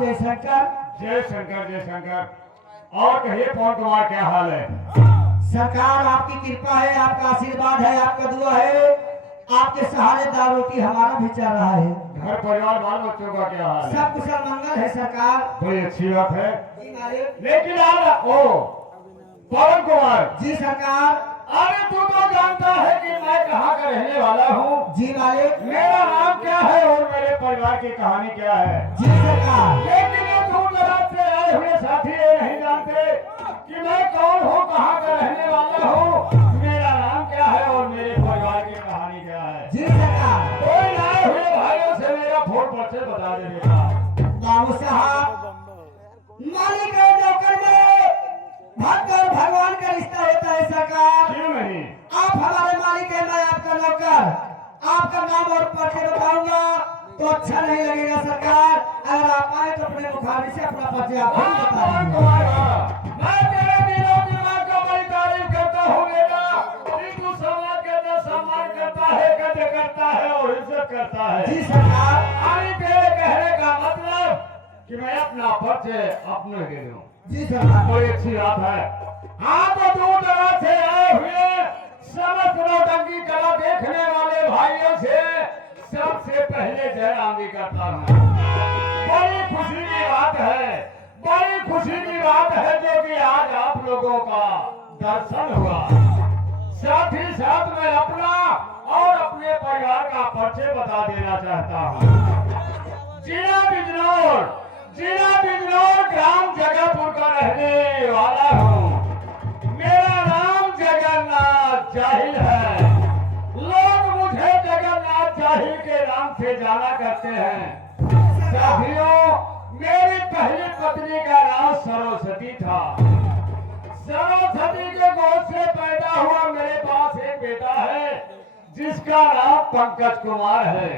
जय शंकर। जय शंकर जय शंकर। और कहिए पवन कुमार क्या हाल है? सरकार आपकी कृपा है, आपका आशीर्वाद है, आपका दुआ है, आपके सहारे दाल रोटी हमारा भी चल रहा है। घर परिवार बाल बच्चों का क्या हाल है? सब कुशल मंगल है सरकार। बड़ी अच्छी बात है। जी मालिक। लेकिन आज ओ पवन कुमार जी सरकार। अरे तू तो जानता है कि मैं कहाँ का रहने वाला हूँ। जी मालिक। मेरा नाम क्या है और मेरे परिवार की कहानी क्या है? जी सरकार। लेकिन ये दूर दराज से आए हुए साथी ये नहीं जानते कि मैं कौन हूँ, कहाँ का रहने वाला हूँ, मेरा नाम क्या है और मेरे परिवार की कहानी क्या है। जी सरकार। कोई आए हुए भाइयों से मेरा फोन पर से बता दे बेटा। बाबू साहब, मालिक और नौकर में भक्त और भगवान का रिश्ता होता है सरकार। क्यों नहीं? आप हमारे मालिक है, मैं आपका नौकर। आपका नाम और परिचय बताऊंगा तो अच्छा नहीं लगेगा सरकार। अगर आप आए तो अपने मुखारी से अपना परिचय आप खुद बताइए। मैं तेरे दिलों दिमाग का बड़ी तारीफ करता हूँ बेटा कि तू समाज के अंदर सम्मान करता है, कद्र करता है और इज्जत करता है। जी सरकार। अरे तेरे कहने का मतलब कि मैं अपना परिचय अपने दे दूं। जी सरकार। बड़ी अच्छी बात है। हाँ तो दूर दराज से आए हुए समस्त नौटंकी कला देखने वाले भाइयों से सबसे पहले जय राम जी करता हूँ। बड़ी खुशी की बात है, बड़ी खुशी की बात है जो कि आज आप लोगों का दर्शन हुआ। साथ ही साथ मैं अपना और अपने परिवार का परिचय बता देना चाहता हूँ। जिला बिजनौर ग्राम जगहपुर का रहने वाला हूँ। मेरा नाम जगन्नाथ जाहिल है। लोग मुझे जगन्नाथ जाहिल के नाम से जाना करते हैं। साथियों, मेरी पहली पत्नी का नाम सरस्वती था। सरस्वती के गोद से पैदा हुआ मेरे पास एक बेटा है जिसका नाम पंकज कुमार है।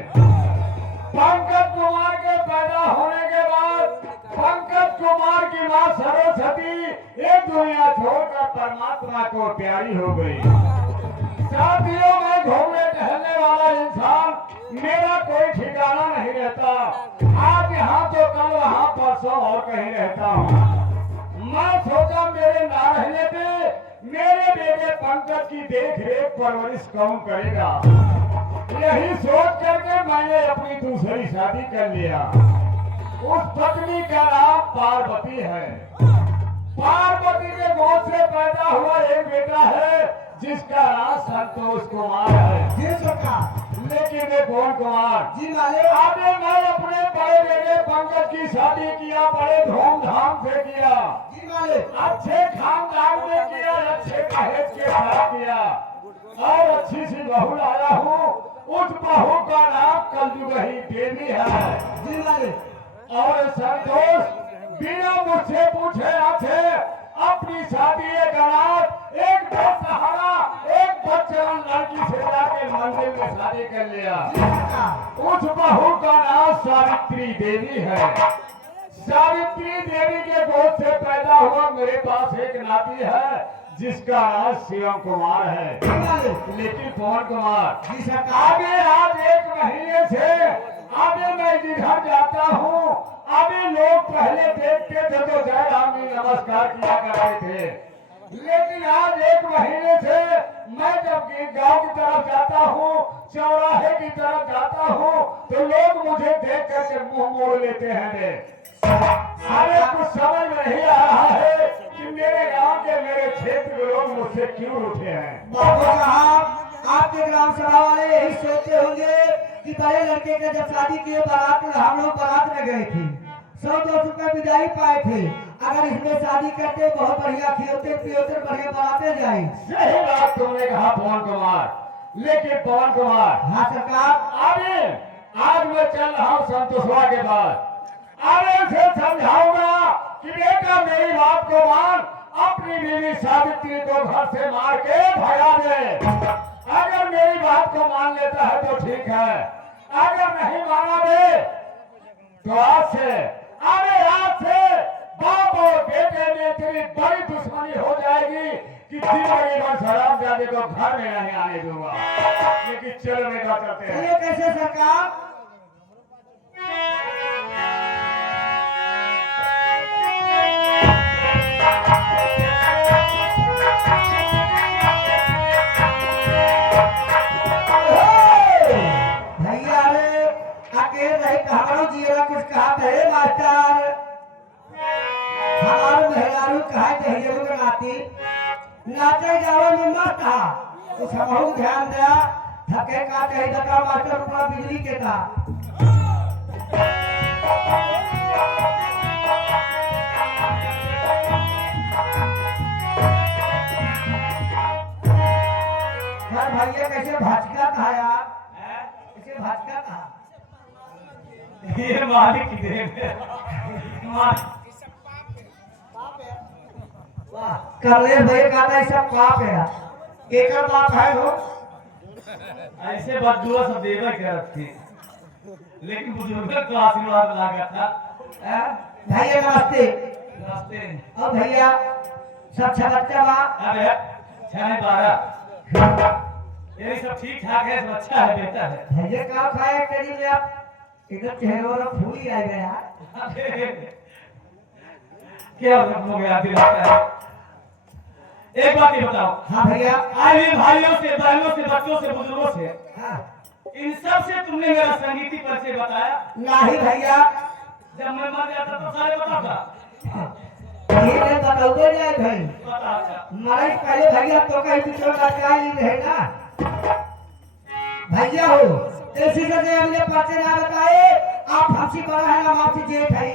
पंकज कुमार के पैदा होने के बाद पंकज कुमार की मां सरस्वती एक दुनिया छोड़कर परमात्मा को प्यारी हो गई। साथियों, मैं घूमने टहलने वाला इंसान, मेरा कोई ठिकाना नहीं रहता। आज यहाँ तो कल वहाँ, परसों और कहीं रहता हूँ। मैं सोचा मेरे ना रहने पे मेरे बेटे पंकज की देख रेख परवरिश कौन करेगा। यही सोच करके मैंने अपनी दूसरी शादी कर लिया। उस पत्नी का नाम पार्वती है। पार्वती के गोद से पैदा हुआ एक बेटा है जिसका नाम संतोष कुमार है। जी सरकार। लेकिन ये पवन कुमार जी मालिक। अभी मैं अपने बड़े बेटे पंकज की शादी किया, बड़े धूमधाम से किया। जी मालिक। अच्छे खानदान में किया, अच्छे दहेज के साथ किया और अच्छी सी बहू लाया हूँ। उस बहू का नाम कलजुगही देवी है। जी मालिक। और संतोष बिना मुझसे पूछे आछे अपनी शादी एक अनाथ, एक बेसहारा, एक बच्चन लड़की से जाके मंदिर में शादी कर लिया। उस बहू का नाम सावित्री देवी है। सावित्री देवी के गोद से पैदा हुआ मेरे पास एक नाती है जिसका नाम शिवम कुमार है। लेकिन पवन कुमार जी सरकार। आगे आज एक महीने से अभी मैं जिधर जाता हूँ, अभी लोग पहले देखते थे तो जय राम जी नमस्कार किया करते थे। लेकिन आज एक महीने से मैं जब गांव की तरफ जाता हूँ, चौराहे की तरफ जाता हूँ, तो लोग मुझे देख करके मुंह मोड़ लेते हैं। अरे कुछ समझ नहीं आ रहा है कि मेरे गांव के, मेरे क्षेत्र के लोग मुझसे क्यों रूठे हैं। बाबू साहब, आपके ग्राम सभा वाले यही सोचते होंगे कि बड़े लड़के का जब शादी किए बारात में, हम लोग बारात में गए थे, 100-200 रुपए विदाई पाए थे। अगर इसमें शादी करते बहुत बढ़िया खिलौते पियोते बढ़िया बाराते जाए। सही बात तुमने कहा पवन कुमार। लेकिन पवन कुमार, हाँ सरकार। अभी आज मैं चल रहा हूँ संतोषवा के पास। अरे उसे समझाऊंगा कि बेटा मेरी बात को मान, अपनी बीवी सावित्री को घर से मार के भगा दे। अगर मेरी बात को मान लेता है तो ठीक है, अगर नहीं माना दे तो आज से बाप और बेटे में इतनी बड़ी दुश्मनी हो जाएगी कि जिंदगी भर शराब जाने को घर में नहीं आने दूंगा। लेकिन चलो बेटा चलते हैं। ये कैसे सरकार? मास्टर हमारे मेहरारू कहा जहिरू के नाती नाचे जाओ निमत था कुछ हमहू ध्यान दिया थके का कही दका मास्टर ऊपर बिजली के था यार भैया कैसे भाजका था यार कैसे भाजका था ये मालिक की देन है वाह करले भाई का ऐसा पाप है केकर बाप है वो ऐसे बदुआ सब देवा के रखती लेकिन बुजुर्ग तो आशीर्वाद लागा था भैया नमस्ते रास्ते और भैया सब बच्चा बा अरे 6:12 ये सब ठीक ठाक है सब अच्छा है बेटा है भैया का खाया करी में आप इधर चेहरे वाला फूल ही आ गया क्या हो गया दिल आता है एक बात ये बताओ हाँ भैया आए भाइयों से बहनों से बच्चों से बुजुर्गों से हाँ इन सब से तुमने मेरा संगीती परिचय बताया नहीं भैया जब मैं मर जाता तो सारे बताता ये नहीं बताओगे नहीं भाई बता अच्छा मरे पहले भैया तो कहीं पिछले का क्या ही है ना भैया हो इसी से हमने पर्चे ना बताए आप हमसे बड़ा है ना आपसे जेठ है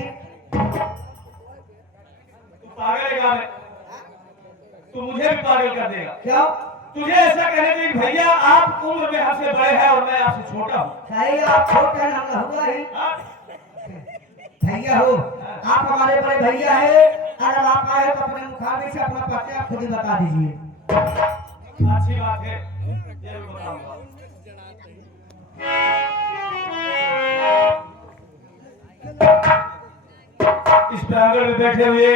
तू पागल है गाने तू मुझे भी पागल कर देगा क्यों तुझे ऐसा कहने दे कि भैया आप उम्र में हमसे बड़े हैं और मैं आपसे छोटा हूँ सही आप छोटे हैं हम हुआ ही हाँ? भैया हो आप हमारे बड़े भैया है अगर आप आए तो अपने मुखाने से अपना पर्चे आप खुद ही बता दीजिए अच्छी बात है जरूर बताऊंगा इस प्रांगण में बैठे हुए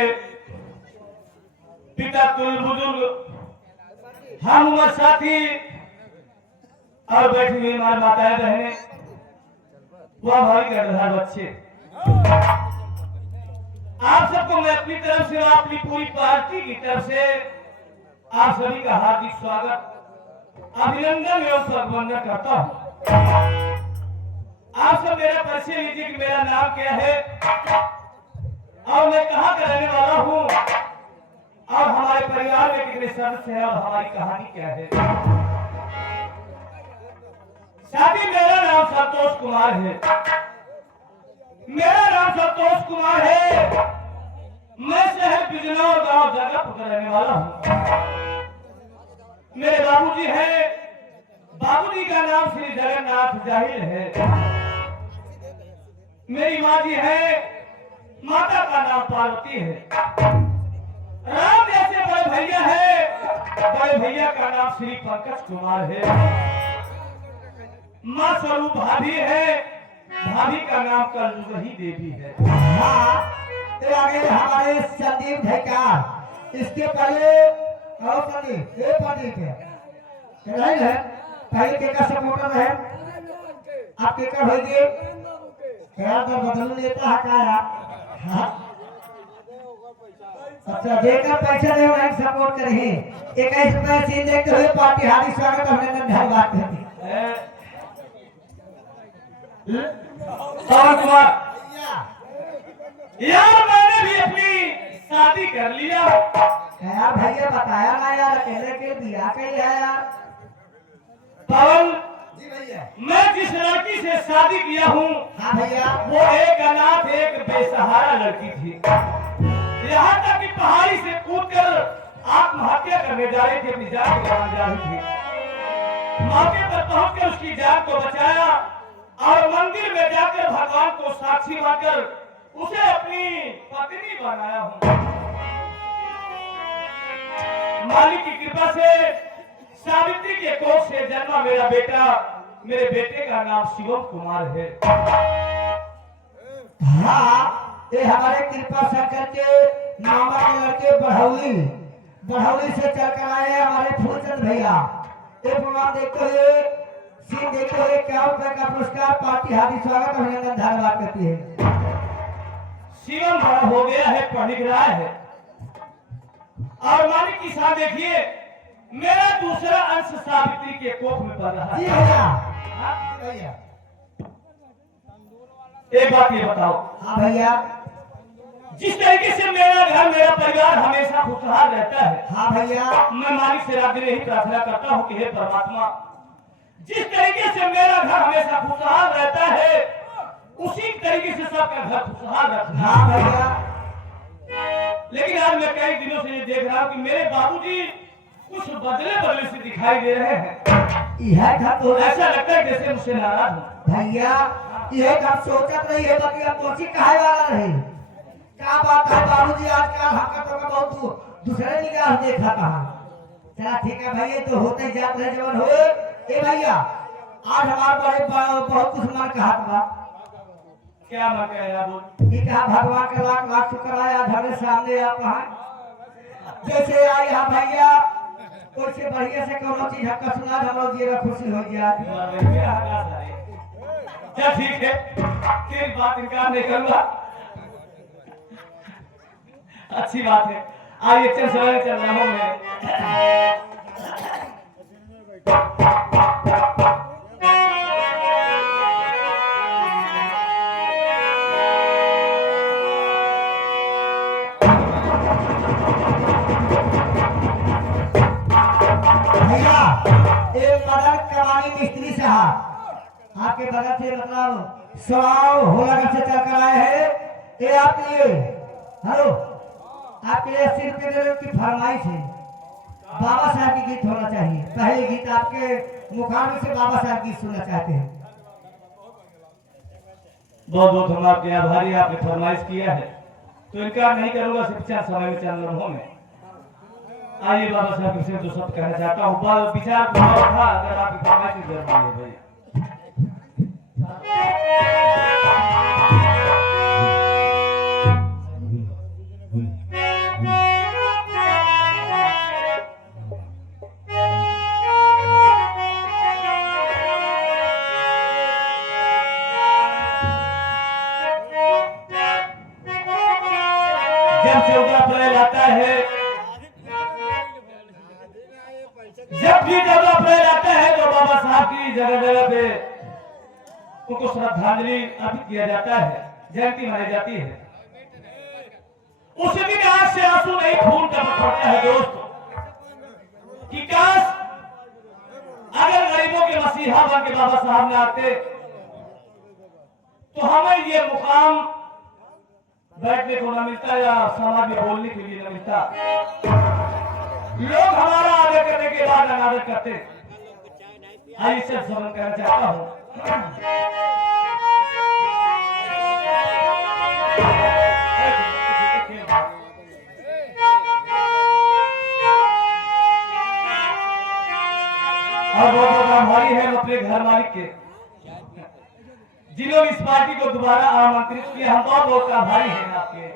पिता तुल बुजुर्ग हम उम्र साथी और बैठी हुई हमारी माताएं बहनें वह हमारी गर्भधार बच्चे आप सबको मैं अपनी तरफ से और अपनी पूरी पार्टी की तरफ से आप सभी का हार्दिक स्वागत अभिनंदन एवं प्रबंधन करता हूं आप सब मेरा परिचय लीजिए कि मेरा नाम क्या है और मैं कहां का रहने वाला हूं और हमारे परिवार में कितने सदस्य हैं और हमारी कहानी क्या है साथी मेरा नाम संतोष कुमार है मेरा नाम संतोष कुमार है मैं शहर बिजनौर गांव जगह का रहने वाला हूं मेरे बाबूजी हैं बाबूजी का नाम श्री जगन्नाथ जाहिर है मेरी माँ जी है माता का नाम पार्वती है राम जैसे बड़े भैया है बड़े भैया का नाम श्री पंकज कुमार है माँ स्वरूप भाभी है भाभी का नाम कलजुगही देवी है हाँ तो आगे हमारे संदीप ढेकार इसके पहले और संदीप ये पंडित है नहीं है पहले के का सपोर्टर है आप के का होइए यार तो बदल लेता है का यार अच्छा देकर पैसा दे और सपोर्ट करें 21 रुपए सीन देखते हुए पार्टी हार्दिक स्वागत अभिनंदन धन्यवाद करती पवन कुमार यार मैंने भी अपनी शादी कर लिया यार भैया बताया ना यार अकेले के बिया के ही है यार पवन जी भैया मैं जिस लड़की से शादी किया हूँ हाँ भैया वो एक अनाथ एक बेसहारा लड़की थी यहाँ तक कि पहाड़ी से कूदकर आत्महत्या करने जा रही थी अपनी जान गंवाने जा रही थी मौके पर पहुंचकर उसकी जान को बचाया और मंदिर में जाकर भगवान को साक्षी मानकर उसे अपनी पत्नी बनाया हूँ मालिक की कृपा से सावित्री के कोख से जन्मा मेरा बेटा मेरे बेटे का नाम शिवम कुमार है हाँ ये हमारे कृपा शंकर के मामा के लड़के बढ़ौली से चल कर आए हैं हमारे फूलचंद भैया ये प्रोग्राम देखते हुए सीन देखते हुए 51 रुपए का पुरस्कार पार्टी हार्दिक स्वागत अभिनंदन धन्यवाद करती है शिवम बड़ा हो गया है पढ़ लिख रहा है और मालिक की साथ देखिए मेरा दूसरा अंश सावित्री के कोख में पड़ रहा जी है भैया हाँ, भैया एक बात ये बताओ, हाँ भैया। जिस तरीके से मेरा घर मेरा परिवार हमेशा खुशहाल रहता है, हाँ भैया। मैं मालिक से रात दिन यही प्रार्थना करता हूँ कि हे परमात्मा, जिस तरीके से मेरा घर हमेशा खुशहाल रहता है, उसी तरीके से सबका घर खुशहाल रखना। हाँ भैया। लेकिन आज मैं कई दिनों से ये देख रहा हूँ कि मेरे बाबूजी कुछ बदले बदले से दिखाई दे रहे हैं। यह था तो ऐसा लगता है जैसे मुझसे नाराज हो। भैया, यह था सोचत रही है बाकी अब कोची कहे वाला रही। क्या बात है बाबूजी, आजकल हमका तो बहुत दूसरे निगाह देखा था। चला ठीक है भैया, तो होते ही जात रहे जवन हो। ए भैया, आज हमारे बड़े बहुत कुछ मन कहा था। क्या मन कह बोल? कि कहा भगवान का लाख लाख शुक्र है आज हमारे सामने आप हैं। जैसे आई हाँ भैया, उससे बढ़िया से कोनो चीज हमका सुना हम लोग जीरा खुशी हो जाए। क्या ठीक है, तेरी बात इनकार नहीं करूंगा। अच्छी बात है, आइए चल सवेरे चल रहा हूँ मैं। भैया, एक मदद कमानी मिस्त्री साहब आपके बगल से मतलब सवाल होलगर से चल कर आए हैं। ये आपके लिए हेलो, आपके लिए 80 रुपये देने की फरमाइश है। बाबा साहब की गीत होना चाहिए। पहले गीत आपके मुखाग्र से बाबा साहब की सुनना चाहते हैं। बहुत बहुत हम आपके आभारी, आपने फरमाइश किया है तो इनकार नहीं करूंगा। शिक्षा समय में चल रहा हूँ मैं। आइए बाबा साहब से जो सब कहना चाहता हूँ, बाल विचार था अगर आपकी फरमाइश की जरूरत है भाई। जब 14 अप्रैल आता है, जब भी 14 अप्रैल आता है तो बाबा साहब की जगह जगह पे उनको श्रद्धांजलि अर्पित किया जाता है, जयंती मनाई जाती है। उस दिन आंख से आंसू नहीं खून का पड़ता है दोस्त कि काश अगर गरीबों के मसीहा बन के बाबा साहब ने आते तो हमें ये मुकाम बैठने को न मिलता या समाज में बोलने के लिए न मिलता। लोग हमारा आदर करने के बाद अनादर करते। आइए सिर्फ समझ करना चाहता हूँ। और बहुत आभारी है अपने घर मालिक के, जिन्होंने इस पार्टी को दोबारा आमंत्रित किया। हम बहुत बहुत आभारी हैं आपके।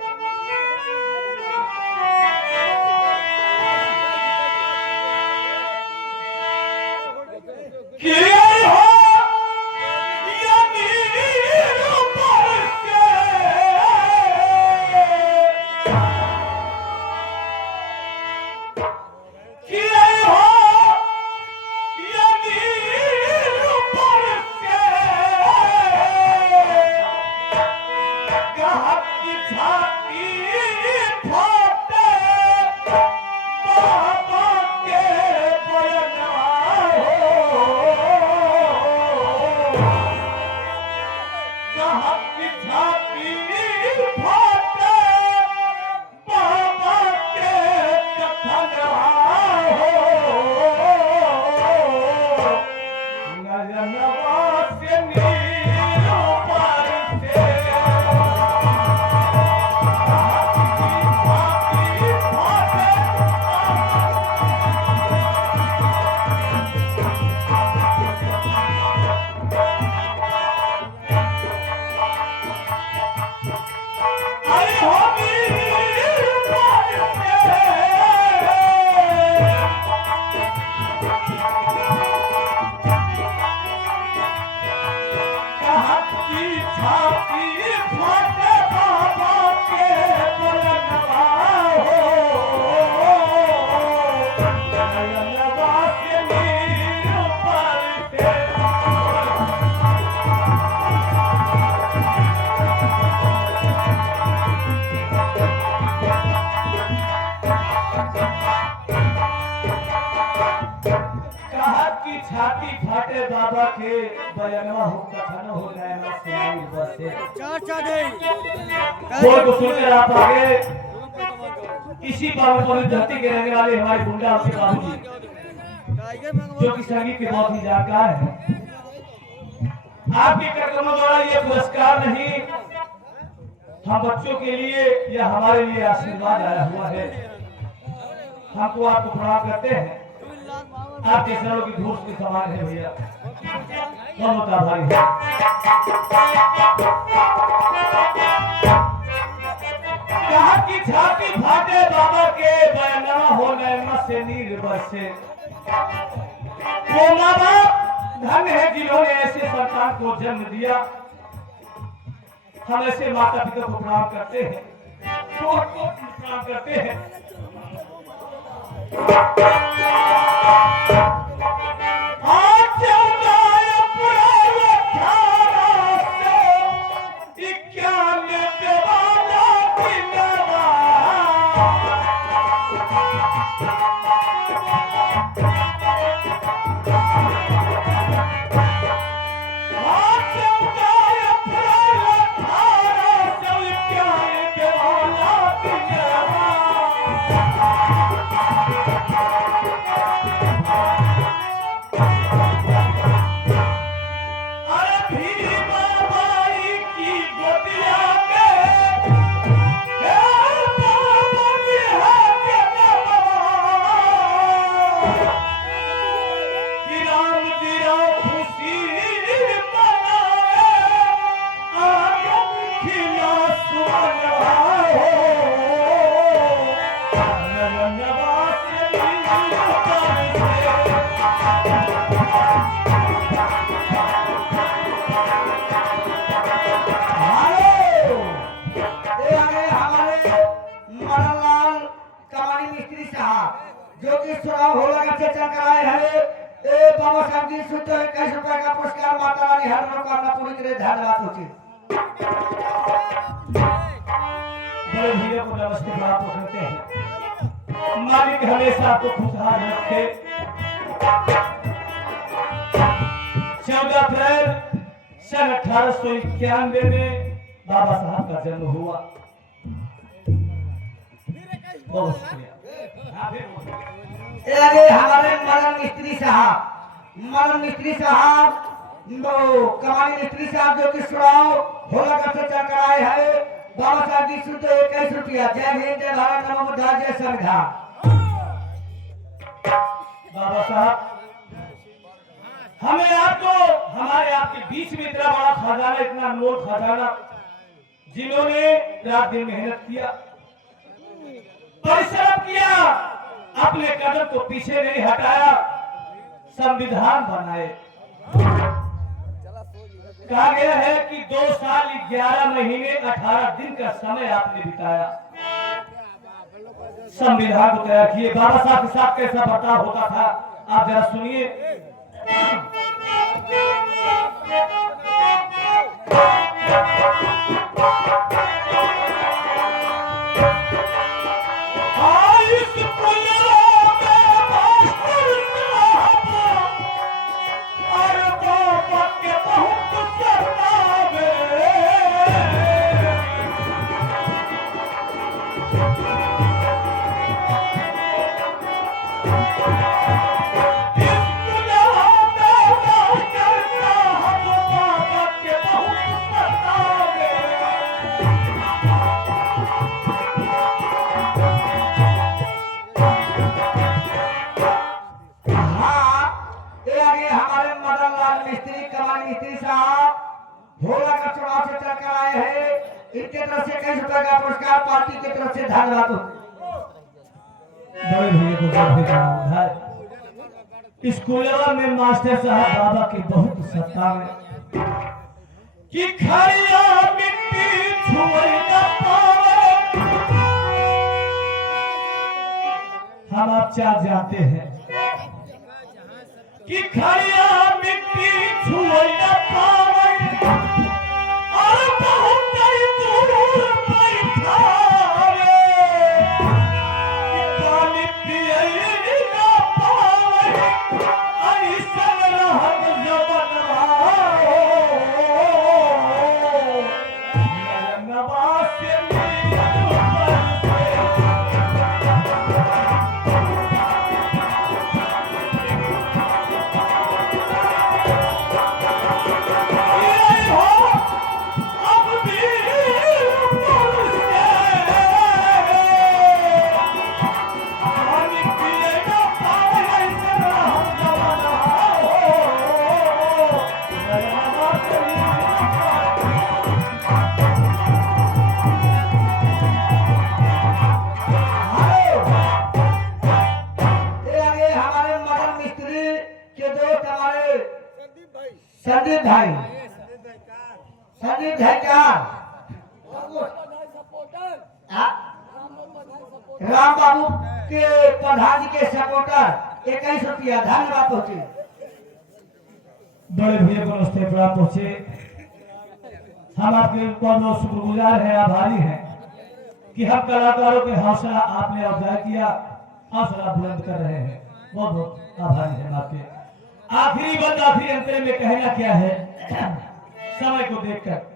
कहा कि छाती फाटे बाबा के बयानवा हो कथन हो नैना सुनाई बसे। बोल को सुनकर आप आगे इसी पावन धरती के रहने वाले हमारे गुंडा आपके बाबूजी जो कि संगीत के बहुत ही जानकार है। आपके कार्यक्रमों द्वारा ये पुरस्कार नहीं हम बच्चों के लिए या हमारे लिए आशीर्वाद आया हुआ है। हमको आपको प्रणाम करते हैं। आपके शरणों की धूल के समान है भैया, बहुत आभारी है। कहा कि छाती फाटे बाबा के बयाना हो नैना से नीर बरसे। वो माँ बाप धन्य है जिन्होंने ऐसे संतान को जन्म दिया। हम ऐसे माता पिता को प्रणाम करते हैं, कोट कोट प्रणाम करते हैं। जो कि चुनाव होला का चर्चा कराए है। बाबा साहब जी सुनते हैं 21 रुपए का पुरस्कार माता रानी हर मनोकामना पूरी करे। धन्यवाद होती बड़े भैया को नमस्ते प्राप्त करते हैं। मालिक हमेशा आपको खुशहाल रखे। 14 अप्रैल सन 1891 में बाबा साहब का जन्म हुआ। बहुत शुक्रिया। हमारे मदन मिस्त्री साहब कमानी मिस्त्री साहब जो कि चुनाव होला का चर्चा कराए है। बाबा साहब जी सुनते 21 रुपया। जय हिंद, जय भारत, नमो बुद्धाय, जय संविधान। बाबा साहब हमें आपको हमारे आपके बीच में इतना बड़ा खजाना, इतना अनमोल खजाना, जिन्होंने रात दिन मेहनत किया, परिश्रम किया, अपने कदम को पीछे नहीं हटाया, संविधान बनाए। कहा गया है कि 2 साल 11 महीने 18 दिन का समय आपने बिताया संविधान को तैयार किए। बाबा साहब के साथ कैसा बर्ताव होता था आप जरा सुनिए। मिस्त्री साहब भोला का चुनाव से चल कर आए हैं। इनके तरफ से 21 रुपए का पुरस्कार पार्टी की तरफ से धन्यवाद। बड़े भैया को स्कूलों में मास्टर साहब बाबा की बहुत सत्ता में कि खड़िया मिट्टी छुए न पावे। हम आप चाह जाते हैं कि खड़िया मिट्टी छुए न पावे और बहुत दूर बैठावे कि पानी पिए न पावे। दोस्त हमारे संदीप भाई क्या राम बाबू के प्रधान जी के सपोर्टर 21 रुपया धन्यवाद पहुंचे। बड़े भैया को नमस्ते प्रणाम पहुंचे। हम आपके बहुत बहुत शुक्रगुजार हैं, आभारी हैं कि हम कलाकारों के हौसला आपने अफजाई किया, हौसला बुलंद कर रहे हैं। बहुत बहुत आभारी हैं आपके। आखिरी बात आखिरी अंतर में कहना क्या है समय को देखकर।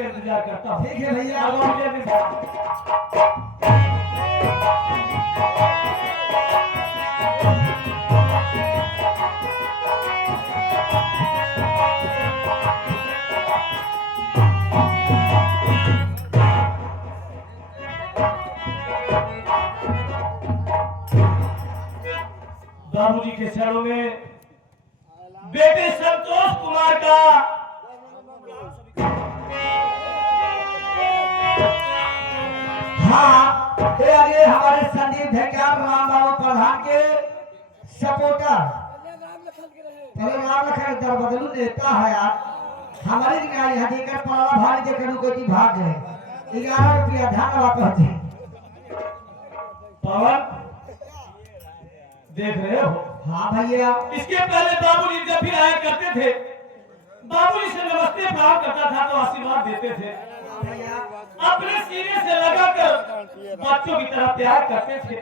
इंतजार करता हूं। ठीक है भैया। बाबूजी के चरणों में बेटे संतोष कुमार का हाँ ये हमारे संदीप भेकार राम बाबू प्रधान के सपोर्टर पहले नाम लखन दर बदलू देता है यार हमारी गाड़ी हकीकत पड़ा भारी देखने को की भाग है 11 रुपया धन्यवाद पहुंचे। पवन देख रहे हो? हाँ भैया। इसके पहले बाबूजी जब भी आया करते थे बाबूजी से नमस्ते प्रणाम करता था तो आशीर्वाद देते थे, अपने सीने से लगाकर बच्चों की तरह प्यार करते थे।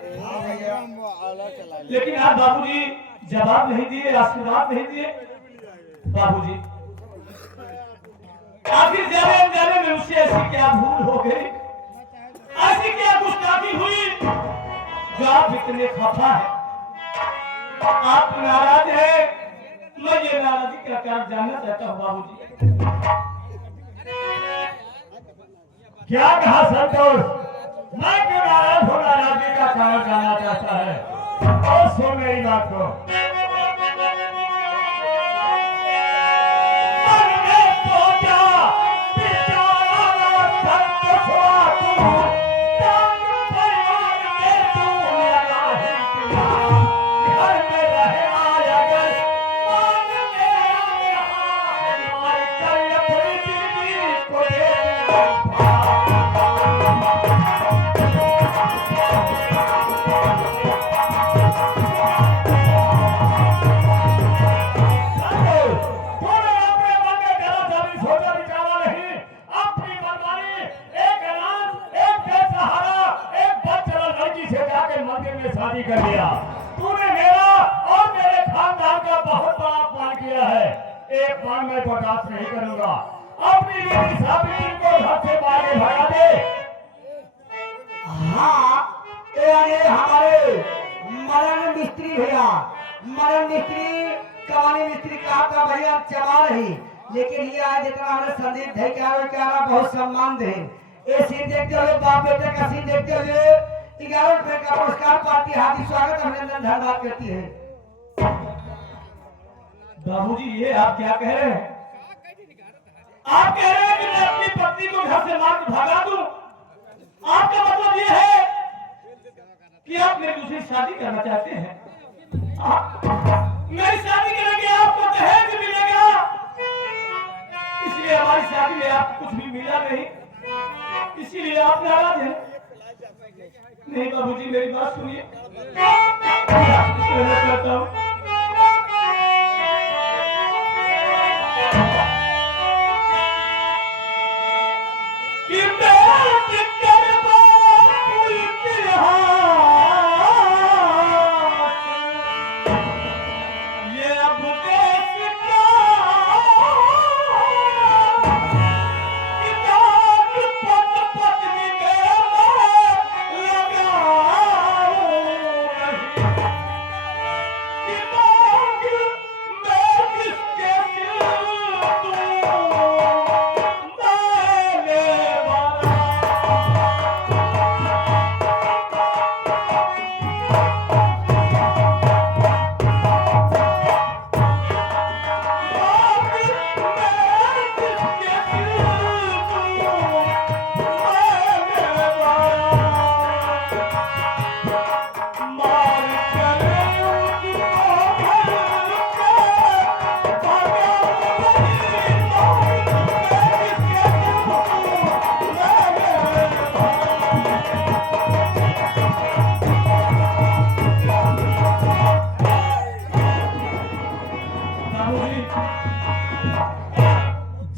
लेकिन आज बाबूजी जवाब नहीं दिए, आशीर्वाद नहीं दिए। बाबूजी आखिर जाने अनजाने में उससे ऐसी क्या भूल हो गई, ऐसी क्या गुस्ताखी हुई जो आप इतने खफा है, आप नाराज है? मैं ये नाराजगी का कारण जानना चाहता हूँ बाबूजी। क्या कहा संतोष? मैं क्यों नाराज हूँ? नाराजगी का कारण जानना चाहता है और सुन मेरी बात को। शादी कर लिया तूने मेरा और मेरे खानदान का बहुत बड़ा अपमान किया है। एक बार मैं बर्दाश्त नहीं करूंगा। अपनी साबित्री को घर से मार के भगा दे। हाँ आगे हमारे मरण मिस्त्री भैया, मरण मिस्त्री कमानी मिस्त्री का भैया चला रही, लेकिन ये आज जितना हमें संदीप भाई क्या बहुत सम्मान दे। ये सीन देखते हुए बाप बेटे का सीन देखते हुए 11 रुपए का पुरस्कार पार्टी हार्दिक स्वागत अभिनंदन धन्यवाद करती है। बाबूजी ये आप क्या कह रहे हैं? आप कह रहे हैं कि मैं अपनी पत्नी को घर से मार के भगा दूं? आपका मतलब ये है कि आप मेरी दूसरी शादी करना चाहते हैं? मेरी शादी करेंगे आपको दहेज मिलेगा, इसलिए हमारी शादी में आपको कुछ भी मिला नहीं, इसीलिए आप नाराज हैं। नहीं बाबूजी मेरी बात सुनिए, मैं कहता हूं कि मैं करवा ये अब देश का किताब पत्नी में लगाओ कि मांग मैं किसके दिल दूं मैंने वाला।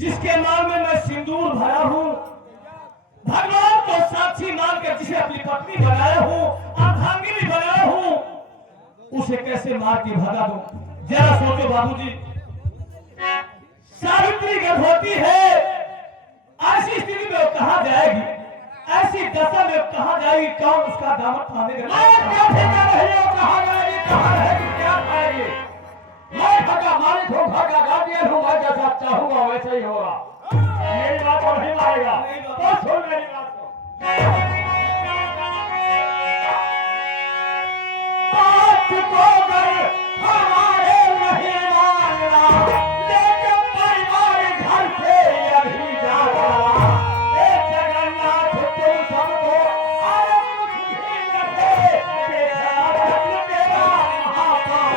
जिसके नाम में मैं सिंदूर भरा हूँ, भगवान को साक्षी मानकर जिसे अपनी पत्नी बनाया हूँ, अर्धांगिनी बनाया हूँ, उसे कैसे मार के भगा दूं? जरा सोचो बाबूजी। सावित्री गर्भवती है, ऐसी स्थिति में वो कहाँ जाएगी? ऐसी दशा में वो कहाँ जाएगी? कौन उसका दामन थामे कहाँ जाएगी, कहाँ रहेगी, क्या खाएगी? मैं भगा मालिक हूँ, भगा गार्डियन हूँ, मैं जैसा चाहूंगा वैसे ही होगा। मेरी बात को नहीं मानेगा तो सुन मेरी बात को। बात को अगर हमारे नहीं मानना, लेकिन परिवार घर से अभी जा रहा। जगन्नाथ तुम सबको अरे कुछ भी न दे, बेचारा तेरा महापाप।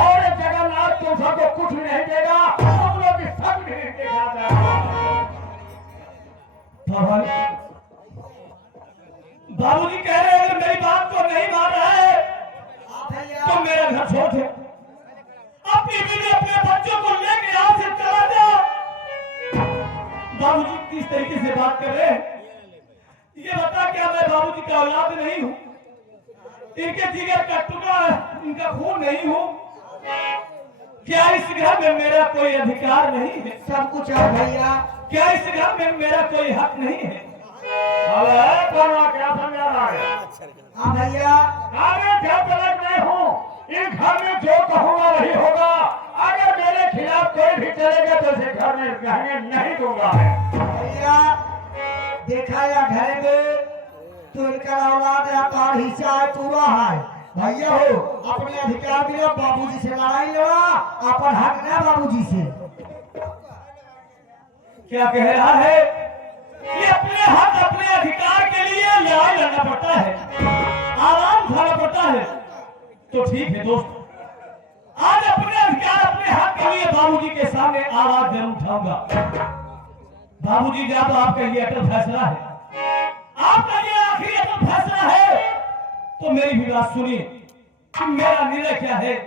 और जगन्नाथ तुम सबको कुछ भी नहीं देगा, तुम लोग सब नहीं देगा। बाबूजी कह रहे हैं कि मेरी बात को नहीं मान रहा है तो मेरा घर छोड़ दे, अपनी बीवी अपने बच्चों को लेके यहाँ से चला जा। बाबूजी किस तरीके से बात कर रहे हैं? ये बता क्या मैं बाबूजी का औलाद नहीं हूँ? इनके जिगर का टुकड़ा इनका खून नहीं हूँ? क्या इस घर में मेरा कोई अधिकार नहीं है? सब कुछ है भैया। क्या इस घर में मेरा कोई हक नहीं है? क्या समझा रहा है? हाँ भैया, अरे जब तक मैं हूँ इस घर में जो कहूँगा वही होगा। अगर मेरे खिलाफ कोई भी चलेगा तो इसे घर में रहने नहीं दूंगा। भैया देखा या घर में तो इनका औलाद है, तार हिस्सा है, पूरा है। भैया हो अपने अधिकार दिलो, बाबूजी से लड़ाई लड़ा, अपन हक ना बाबूजी से। क्या कह रहा है कि अपने हक अपने अधिकार के लिए लड़ाई लड़ना पड़ता है, आराम उठाना पड़ता है? तो ठीक है दोस्त, आज अपने अधिकार अपने हक के लिए बाबूजी के सामने आवाज जरूर उठाऊंगा। बाबूजी जब तो आपका ये अटल फैसला है, आपका ये आखिरी अटल फैसला है, तो मेरी भी बात सुनिए कि मेरा निर्णय क्या है।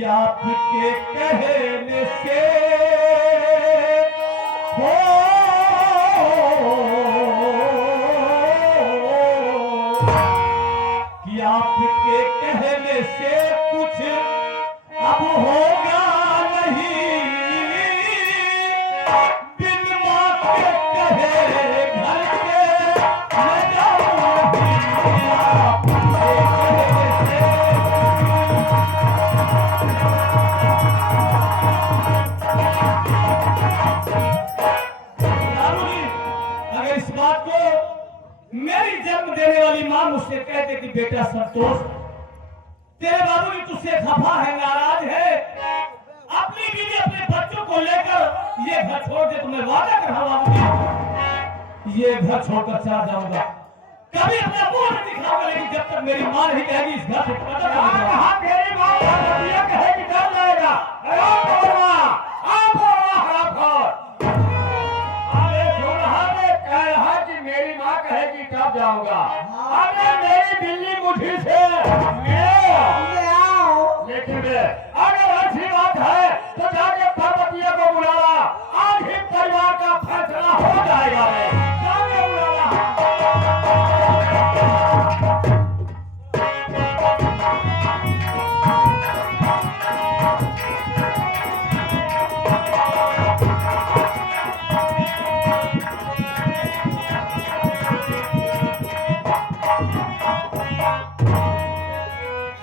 कि आपके कहने से हो कि आपके कहने से कुछ अब होगा नहीं, बिन माँ के कहे घर के न जाऊंगी। आपके कहने से अगर इस बात को मेरी जन्म देने वाली मां मुझसे कहते कि बेटा संतोष, तेरे बाबूजी तुझसे खफा है, नाराज है, अपनी बीवी अपने बच्चों को लेकर ये घर छोड़ दे, तुम्हें वादा कर रहा बाबूजी, ये घर छोड़कर चला जाऊंगा, कभी अपना मुंह नहीं दिखाऊंगा, लेकिन जब तक मेरी मां नहीं कहेगी इस घर से कदम नहीं उठाऊंगा। मेरी माँ ये कहेगी चल जाएगा। मेरी माँ कहेगी तब जाऊंगा। अरे मेरी बिल्ली मुट्ठी से ले आओ। लेकिन